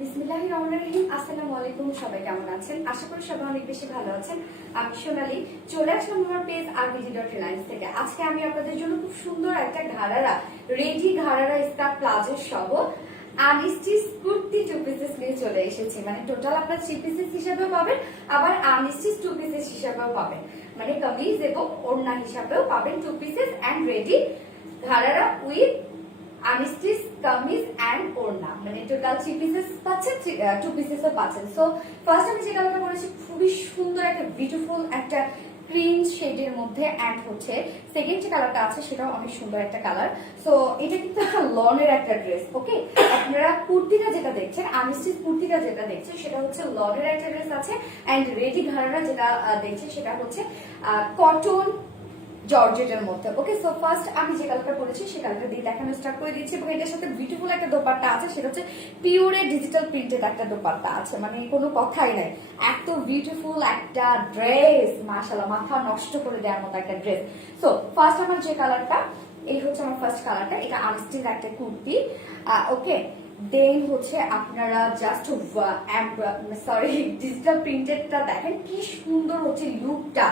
বিসমিল্লাহির রহমানির রহিম। আসসালামু আলাইকুম, সবাই কেমন আছেন? আশা করি সবাই অনেক বেশি ভালো আছেন। আমি সোনালী, চলে আসলাম আমার পেজ rvg.reliance থেকে। আজকে আমি আপনাদের জন্য খুব সুন্দর একটা ঘাড়ারা রেডি ঘাড়ারা স্কার্ট প্লাজো সহ আনস্টিচ কুর্তি 2 পিসেস নিয়ে চলে এসেছি। মানে টোটাল আপনার 3 পিসেস হিসেবেও পাবেন, আবার আনস্টিচ 2 পিসেস হিসেবেও পাবেন, মানে কামিজ এবং ওড়না হিসেবেও পাবেন 2 পিসেস এন্ড রেডি ঘাড়ারা with unstitch kameez and orna, মানে টোটাল 3 পিসেস পাচ্ছেন, 2 পিসেসও পাচ্ছেন। সো ফার্স্ট আমি যে কালারটা পরেছি খুবই সুন্দর একটা বিউটিফুল একটা ক্রিম শেডের মধ্যে, এন্ড হচ্ছে সেকেন্ড যে কালারটা আছে সেটাও অনেক সুন্দর একটা কালার। সো এটা কিন্তু লনের একটা ড্রেস। ওকে, আপনারা কুর্তিটা যেটা দেখছেন, আনস্টিচ কুর্তিটা যেটা দেখছেন সেটা হচ্ছে লনের একটা ড্রেস আছে, এন্ড রেডি ঘাড়ারা যেটা দেখছেন সেটা হচ্ছে কটন জর্জেটের মধ্যে। ওকে, সো ফার্স্ট আমি যে কালারটা পরেছি সেই কালারটা দিয়ে দেখানো স্টার্ট করে দিচ্ছি, এবং এটার সাথে বিউটিফুল একটা দোপাট্টা আছে, সেটা হচ্ছে পিওরে ডিজিটাল প্রিন্টেড একটা দোপাট্টা আছে, মানে কোনো কথাই নাই। এত বিউটিফুল একটা ড্রেস, মাশাআল্লাহ, মাথা নষ্ট করে দেওয়ার মতো একটা ড্রেস। সো ফার্স্ট আমার যে কালারটা, এই হচ্ছে আমার ফার্স্ট কালারটা, এটা আনস্টিচ একটা কুর্তি। ওকে, দেন হচ্ছে আপনারা জাস্ট সরি ডিজিটাল প্রিন্টেডটা দেখেন কি সুন্দর হচ্ছে লুকটা,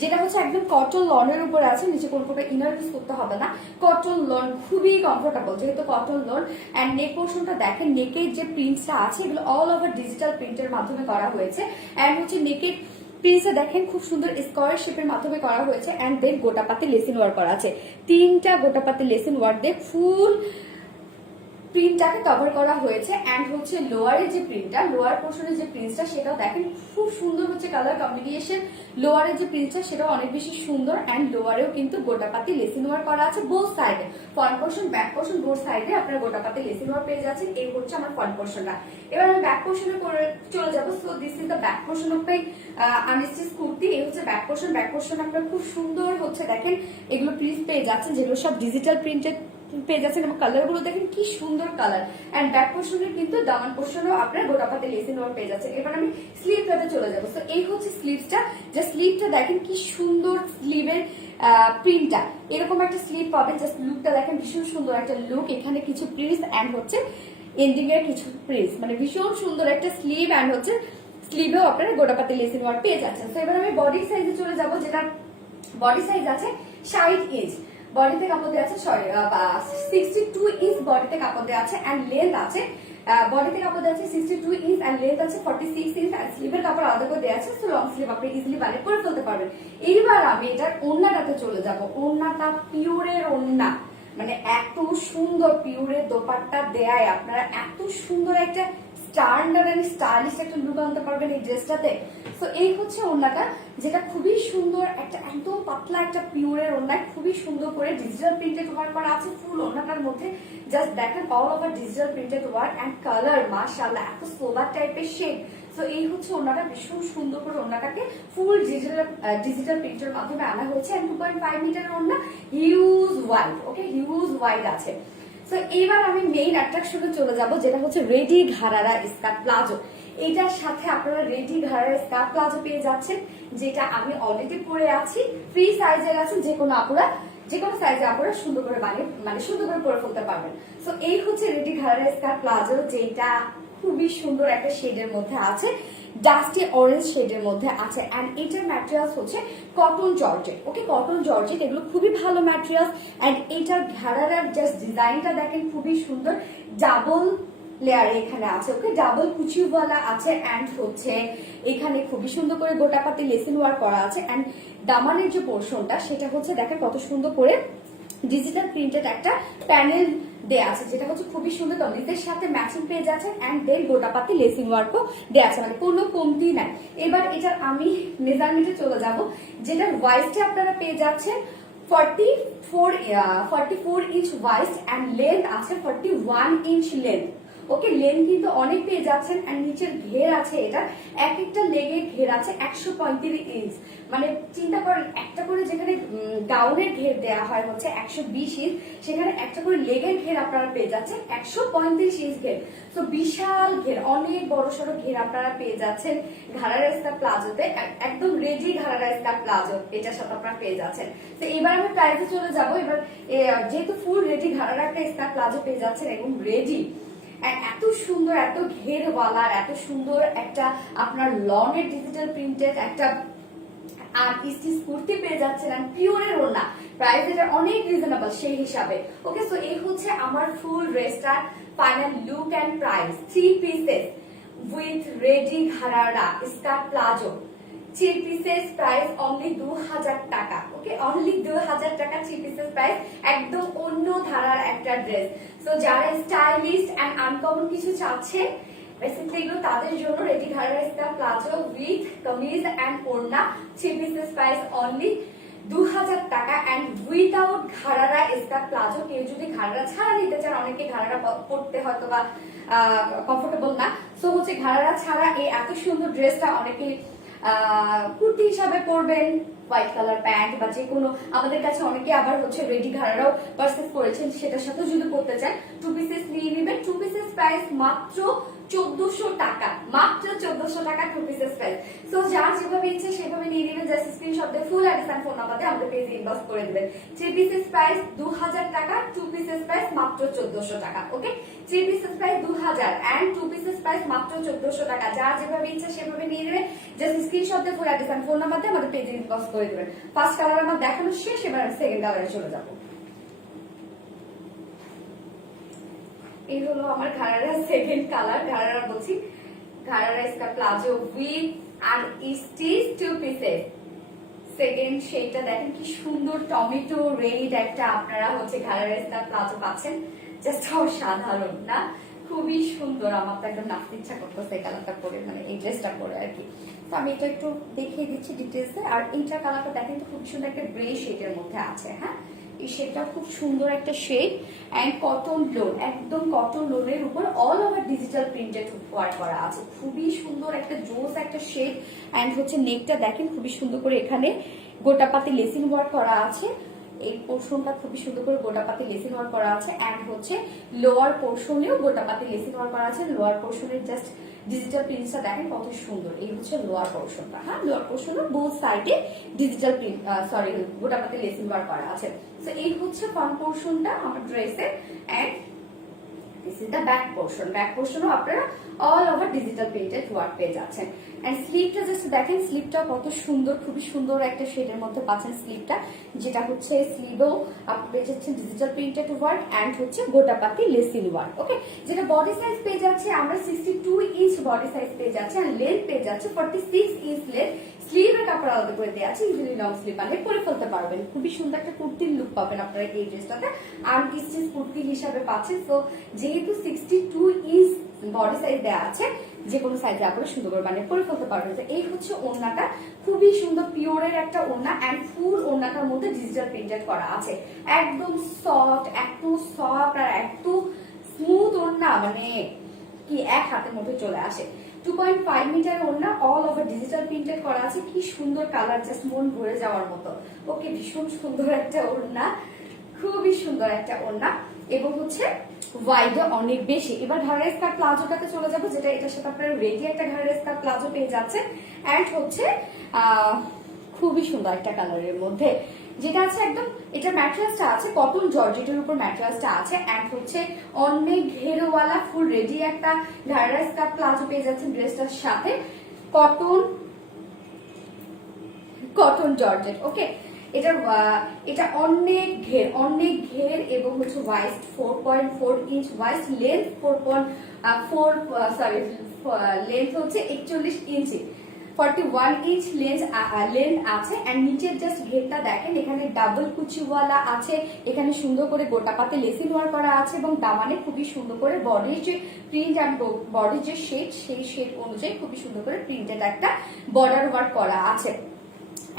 যেটা হচ্ছে একদম কটন লনের উপরে আছে, নিচে কোনো প্রকার ইনার ইউজ করতে হবে না। কটন লন খুবই কমফোর্টেবল, যেহেতু কটন লন। এন্ড নেক পোর্শনটা দেখেন, নেকের যে প্রিন্টসটা আছে এগুলো অল ওভার ডিজিটাল প্রিন্টের মাধ্যমে করা হয়েছে, এন্ড হচ্ছে নেকের প্রিন্টসে দেখেন খুব সুন্দর স্কোয়ার শেপের মাধ্যমে করা হয়েছে, এন্ড দেন গোটাপাতি লেসিন ওয়ার্ক করা আছে। 3টা গোটাপাতি লেসিন ওয়ার্ক দিয়ে ফুল প্রিন্টটাকে কভার করা হয়েছে, এন্ড হচ্ছে লোয়ারের যে প্রিন্টটা, লোয়ার পোর্শনের যে প্রিন্টটা সেটাও দেখেন খুব সুন্দর হচ্ছে কালার কম্বিনেশন। লোয়ারের যে প্রিন্টটা সেটাও অনেক বেশি সুন্দর, এন্ড লোয়ারেও কিন্তু গোটাপাতি লেসিন ওয়ার্ক করা আছে বোথ সাইডে, front portion back portion both সাইডে আপনারা গোটাপাতি লেসিন ওয়ার্ক পেয়ে যাচ্ছেন। এই হচ্ছে আমার ফ্রন্ট পোর্শনটা। এবার আমি ব্যাক পোর্শনে চলে যাবো। So this is the back portion of my unstitch kurti. এই হচ্ছে ব্যাক পোর্শন। ব্যাক পোর্শন আপনারা খুব সুন্দর হচ্ছে দেখেন এগুলো প্রিন্ট পেয়ে যাচ্ছেন, যেগুলো সব ডিজিটাল প্রিন্টেড পেয়ে যাচ্ছেন, এবং কালার গুলো দেখেন কি সুন্দর কালার। এন্ড ব্যাক পোর্শনে কিন্তু দামান পোর্শনও আপনার গোটাপাতি লেসিন ওয়ার্ক পেয়ে যাচ্ছেন। এবার আমি স্লিভটাতে চলে যাবো। তো এই হচ্ছে স্লিভসটা, যে স্লিভটা দেখেন কি সুন্দর স্লিভের প্রিন্টটা, এরকম একটা স্লিভ পাবেন। জাস্ট লুকটা দেখেন ভীষণ সুন্দর একটা লুক, এখানে কিছু প্রিন্টস এন্ড হচ্ছে এন্ডিং এর কিছু প্রিন্টস, মানে ভীষণ সুন্দর একটা স্লিভ, এন্ড হচ্ছে স্লিভেও আপনারা গোটাপাতি লেসিন ওয়ার্ক পেয়ে যাচ্ছেন। তো এবার আমি বডি সাইজে চলে যাবো, যেটা বডি সাইজ আছে 60 ইঞ্চ, বডিতে কাপড় দেওয়া আছে 62 ইঞ্চ বডিতে কাপড় দেওয়া আছে, এন্ড লেন্থ আছে বডিতে কাপড় দেওয়া আছে 62 ইঞ্চ, এন্ড লেন্থ আছে 46 ইঞ্চ, এন্ড স্লিভের কাপড় আলাদা করে দেওয়া আছে। সো লং স্লিভ আপনি ইজিলি বানিয়ে করে ফেলতে পারবেন। এইবার আমি এটার ওড়নাটাতে চলে যাব। ওড়নাটা পিওরের ওড়না, মানে এত সুন্দর পিওরের দোপাট্টা দেয়ায় আপনারা এত সুন্দর একটা স্ট্যান্ডার্ড এন্ড স্টাইলিশ একটা লুক আনতে পারবেন এই ড্রেসটাতে। সো এই হচ্ছে ওড়নাটা, যেটা খুবই সুন্দর একটা একদম পাতলা একটা পিওরের ওড়না, খুবই সুন্দর করে ডিজিটাল প্রিন্টেড ওয়ার্ক করা আছে ফুল ওড়নাটার মধ্যে। জাস্ট দেখেন all over digital printed work and colour, মাশাআল্লাহ, এত সোবার টাইপের শেড। সো এই হচ্ছে ওড়নাটা, ভীষণ সুন্দর করে ওড়নাটাকে ফুল ডিজিটাল প্রিন্টের মাধ্যমে আনা হয়েছে, এন্ড 2.5 মিটার ওড়না, হিউজ ওয়াইড। ওকে, হিউজ ওয়াইড আছে। সো এইবার আমি মেইন অ্যাট্রাকশনে চলে যাব, যেটা হচ্ছে রেডি ঘাড়ারা স্কার্ট প্লাজো। এটার সাথে আপনারা রেডি ঘাড়ারা স্কার্ট প্লাজো পেয়ে যাচ্ছেন, যেটা আমি অলরেডি পরে আছি। ফ্রি সাইজের আছে, যে কোনো সাইজে আপনারা সুন্দর করে বানিয়ে মানে সুন্দর করে পরে ফেলতে পারবেন। সো এই হচ্ছে রেডি ঘাড়ারা স্কার্ট প্লাজো, যেটা খুবই সুন্দর একটা শেডের মধ্যে আছে, ডাস্টি অরেঞ্জ শেডের মধ্যে আছে, এন্ড এটার ম্যাটেরিয়ালস হচ্ছে কটন জর্জেট। ওকে, কটন জর্জেট এগুলো খুবই ভালো ম্যাটেরিয়ালস, এন্ড এটার ঘাড়ার জাস্ট ডিজাইনটা দেখেন খুবই সুন্দর, ডাবল লেয়ার এখানে আছে। ওকে, ডাবল কুচিওয়ালা আছে, এন্ড হচ্ছে এখানে খুবই সুন্দর করে গোটাপাতি লেসিন ওয়ার্ক করা আছে, এন্ড দামানের যে পোর্শনটা সেটা হচ্ছে দেখেন কত সুন্দর করে ডিজিটাল প্রিন্টেড একটা প্যানেল দেয়া আছে, যেটা হচ্ছে খুবই সুন্দর কামিজের সাথে ম্যাচিং পেয়ে যাচ্ছে, এন্ড দেন গোটাপাতি লেসিং ওয়ার্কও দেয়া আছে, মানে কোনো কমতি নাই। এবার এটার আমি মেজারমেন্টে চলে যাব, যেটার ওয়াইস্টে আপনারা পেয়ে যাচ্ছেন 44 ইঞ্চ ওয়াইস্ট, এন্ড লেন্থ আছে 41 ইঞ্চ লেন্থ। ওকে, লেন্থ কিন্তু অনেক পেয়ে যাচ্ছেন, এন্ড নিচের ঘের আছে, এটা এক একটা লেগের ঘের আছে 135 ইঞ্চ, মানে চিন্তা করেন একটা করে যেখানে গাউনের ঘের দেওয়া হয় হচ্ছে 120 ইঞ্চ, সেখানে একটা করে লেগের ঘের আপনারা পেয়ে যাচ্ছেন 135 ইঞ্চ ঘের। তো বিশাল ঘের, অনেক বড় সড়ো ঘের আপনারা পেয়ে যাচ্ছেন ঘাড়ারা স্কার্ট প্লাজোতে, একদম রেডি ঘাড়ারা স্কার্ট প্লাজো এটার সাথে আপনারা পেয়ে যাচ্ছেন। তো এবার আমি প্রাইসে চলে যাব। এবার যেহেতু ফুল রেডি ঘাড়ারা একটা স্কার্ট প্লাজো পেয়ে যাচ্ছেন এবং রেডি, এত সুন্দর, এত ঘেরওয়ালা, এত সুন্দর একটা আপনার লনের ডিজিটাল প্রিন্টেড একটা আর স্টিচ কুর্তি পেয়ে যাচ্ছেন এন্ড পিওরের ওড়না, প্রাইস এটা অনেক রিজনেবল সেই হিসাবে। ওকে, সো এই হচ্ছে আমার ফুল ড্রেসটার final look and price. 3 pieces with ready gharara skirt palazzo, 3 pieces price only 2000 টাকা। ওকে, অনলি 2000 টাকা 3 পিসেস প্রাইস, একদম অন্য ধারার একটা ড্রেস। সো যারা স্টাইলিশ এন্ড আনকমন কিছু চাচ্ছে বেসিক্যালি এগুলো তাদের জন্য। Ready gharara skirt palazzo with kameez and orna, 3 pieces price only 2000 টাকা and without gharara skirt palazzo. কেউ যদি ঘারারা ছাড়া নিতে চান, অনেকে ঘারারা পরতে হয়তো বা কমফোর্টেবল না, সো হচ্ছে ঘারারা ছাড়া এই এত সুন্দর ড্রেসটা অনেকে কুর্তি হিসাবে পরবেন, হোয়াইট কালার প্যান্ট বা যে কোনো। আমাদের কাছে অনেকে আবার হচ্ছে রেডি ঘারারাও পারচেজ করেছেন, সেটার সাথে যদি পরতে চান 2 পিসেস নিয়ে নেবেন। 2 পিসেস প্রাইস মাত্র 1400 টাকা, মাত্র 1400 টাকা 2 পিসেস প্রাইস। সো যার যেভাবে ইচ্ছে সেভাবে নিয়ে নেবেন, জাস্ট স্ক্রিনশট দিয়ে full address and phone number দিয়ে আমাদের পেজে ইনবক্স করে দিবেন। 3 পিসেস প্রাইস 2000 টাকা, 2 পিসেস প্রাইস মাত্র 1400 টাকা। Okay, 3 pieces price 2000 and 2 pieces price মাত্র 1400 টাকা। যার যেভাবে ইচ্ছে সেভাবে নিয়ে নেবেন, জাস্ট স্ক্রিনশট দিয়ে full address and phone number দিয়ে আমাদের পেজে ইনবক্স করে দিবেন। ফার্স্ট কালার আমার দেখানো শেষ, এবার আমি সেকেন্ড কালারে চলে যাব। এই হলো আমার ঘারারা সেকেন্ড কালার। ঘারারা বলছি, ঘারারা স্কার্ট প্লাজো উইথ আর স্টিচ 2 পিসেস। সেকেন্ড শেডটা দেখেন কি সুন্দর, টমেটো রেড একটা আপনারা হচ্ছে ঘারারা স্কার্ট প্লাজো পাচ্ছেন। জাস্ট অসাধারণ না, খুবই সুন্দর। আমার তো একদম নাচতে ইচ্ছা করতেছে এই কালারটা পরে, মানে এই ড্রেসটা পরে আর কি। তো আমি এটা একটু দেখিয়ে দিচ্ছি ডিটেলসে। আর এইটার কালারটা দেখেন তো খুব সুন্দর একটা গ্রে শেডের মধ্যে আছে। হ্যাঁ, এই শেডটা খুব সুন্দর একটা শেড এন্ড কটন লোন, একদম কটন লোনের উপর all over digital printed work করা আছে। খুবই সুন্দর একটা জোস একটা শেড এন্ড হচ্ছে নেকটা দেখেন খুবই সুন্দর করে এখানে গোটাপাতি লেসিং ওয়ার্ক করা আছে। এই পোর্শনটা খুবই সুন্দর করে গোটাপাতি লেসিং ওয়ার্ক করা আছে এন্ড হচ্ছে লোয়ার পোর্শনেও গোটাপাতি লেসিং ওয়ার্ক করা আছে। লোয়ার পোর্শনের জাস্ট ডিজিটাল প্রিন্টটা দেখেন কত সুন্দর। এই হচ্ছে লোয়ার পোর্শনটা। হ্যাঁ, লোয়ার পোর্শনের বোথ সাইডে digital print sorry gota patti lacing work করা আছে। তো এই হচ্ছে ফ্রন্ট পোর্শনটা আমার ড্রেসের and this is the back portion. Back পোর্শনও আপনারা all over digital printed work পেয়ে যাচ্ছেন। এন্ড স্লিভটা জাস্ট দেখেন, স্লিভটা কত সুন্দর, খুবই সুন্দর একটা শেডের মধ্যে পাচ্ছেন স্লিভটা, যেটা হচ্ছে স্লিভেও আপনি পেয়ে যাচ্ছেন ডিজিটাল প্রিন্টেড ওয়ার্ক এন্ড হচ্ছে গোটাপাতি লেসিং ওয়ার্ক। ওকে, যেটা বডি সাইজ পেয়ে যাচ্ছে আমরা 62 ইঞ্চ বডি সাইজ পেয়ে যাচ্ছে আর লেন্থ পেয়ে যাচ্ছে 46 ইঞ্চ লেন্থ। স্লিভের কাপড় আলাদা করে দেওয়া আছে, ইজিলি লং স্লিভ আনলে পরে ফেলতে পারবেন। খুবই সুন্দর একটা কুর্তির লুক পাবেন আপনারা এই ড্রেসটাতে, আর্ম স্টিচ কুর্তি হিসাবে পাচ্ছেন। তো যেহেতু 62 ইঞ্চ বডি সাইজ দেওয়া আছে, যে কোনো সাইজে আপনারা সুন্দর করে বানিয়ে পরে ফেলতে পারবেন। তো এই হচ্ছে ওড়নাটা, খুবই সুন্দর পিওরের একটা ওড়না এন্ড ফুল ওড়নাটার মধ্যে ডিজিটাল প্রিন্টেড করা আছে। একদম সফট, এত সফট আর এত স্মুথ ওড়না, মানে কি এক হাতের মধ্যে চলে আসে। 2.5 মিটার ওড়না, অল ওভার ডিজিটাল প্রিন্টেড করা আছে। কি সুন্দর কালার, জাস্ট মন ভরে যাওয়ার মতো। ওকে, ভীষণ সুন্দর একটা ওড়না, খুবই সুন্দর একটা ওড়না এবং হচ্ছে ওয়াইড অনেক বেশি। এবার ঘাড়ের স্কার্ট প্লাজোটাতে চলে যাবো, যেটা এটার সাথে আপনারা রেডি একটা ঘাড়ের স্কার্ট প্লাজো পেয়ে যাচ্ছেন এন্ড হচ্ছে খুবই সুন্দর একটা কালারের মধ্যে, যেটা আছে একদম, এটা ম্যাটেরিয়ালসটা আছে কটন জর্জেটের উপর ম্যাটেরিয়ালসটা আছে এন্ড হচ্ছে অনেক ঘেরওয়ালা ফুল রেডি একটা ঘাড়ের স্কার্ট প্লাজো পেয়ে যাচ্ছেন ড্রেসটার সাথে, কটন জর্জেট। ওকে, এটা অনেক ঘের এবং হচ্ছে ওয়াইস্ট 4.4 ইঞ্চ ওয়াইস্ট, লেন্থ 4.4 সরি লেন্থ হচ্ছে 41 ইঞ্চি, 41 ইঞ্চ লেন্থ আছে এন্ড নিচের জাস্ট ঘেরটা দেখেন, এখানে ডাবল কুচিওয়ালা আছে, এখানে সুন্দর করে গোটাপাতে লেসিং ওয়ার্ক করা আছে এবং দামানে খুবই সুন্দর করে বডির যে প্রিন্ট আর বডির যে শেড, সেই শেড অনুযায়ী খুবই সুন্দর করে প্রিন্টেড একটা বর্ডার ওয়ার্ক করা আছে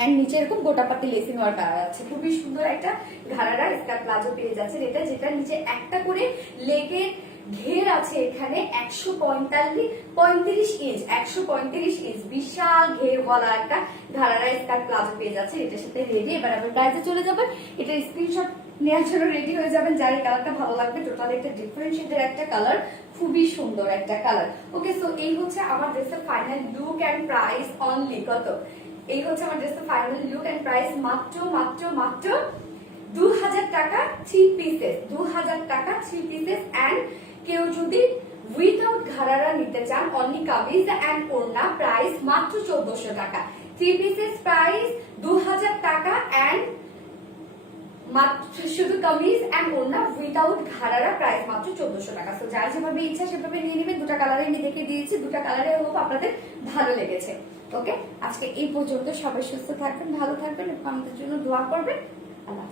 এন্ড নিচে এরকম গোটাপাতি লেসিং ওয়ার্ক করা আছে। খুবই সুন্দর একটা ঘাড়ারা স্কার্ট প্লাজো পেয়ে যাচ্ছে এটা, যেটা নিচে একটা করে লেগের ঘের আছে এখানে 135 ইঞ্চ, 135 ইঞ্চ বিশাল ঘের বলা একটা ঘাড়ারা স্কার্ট প্লাজো পেয়ে যাচ্ছে এটার সাথে রেডি। এবার আবার প্রাইসে চলে যাবেন, এটা স্ক্রিনশট নেওয়ার জন্য রেডি হয়ে যাবেন যার এই কালারটা ভালো লাগবে। টোটাল একটা ডিফারেন্সিয়েটেড একটা কালার, খুবই সুন্দর একটা কালার। ওকে, সো এই হচ্ছে আমার ড্রেসের final look and price only কত, এই হচ্ছে আমার ড্রেসের ফাইনাল লুক এন্ড প্রাইস মাত্র মাত্র মাত্র 2000 টাকা 3 পিসেস, 2000 টাকা 3 পিসেস এন্ড কেউ যদি উইথাউট ঘাড়ারা নিতে চান, অনলি কামিজ এন্ড ওড়না, প্রাইস মাত্র 1400 টাকা। থ্রি পিসেস প্রাইস 2000 টাকা এন্ড মাত্র শুধু কামিজ এন্ড ওড়না উইদাউট ঘাড়ারা, প্রাইস মাত্র 1400 টাকা। তো যার যেভাবে ইচ্ছা সেভাবে নিয়ে নেবেন। দুটা কালারে আমি দেখে দিয়েছি, দুটা কালারে হোপ আপনাদের ভালো লেগেছে। ওকে, আজকে এই পর্যন্ত। সবাই সুস্থ থাকবেন, ভালো থাকবেন এবং আমাদের জন্য দোয়া করবেন। আল্লাহ।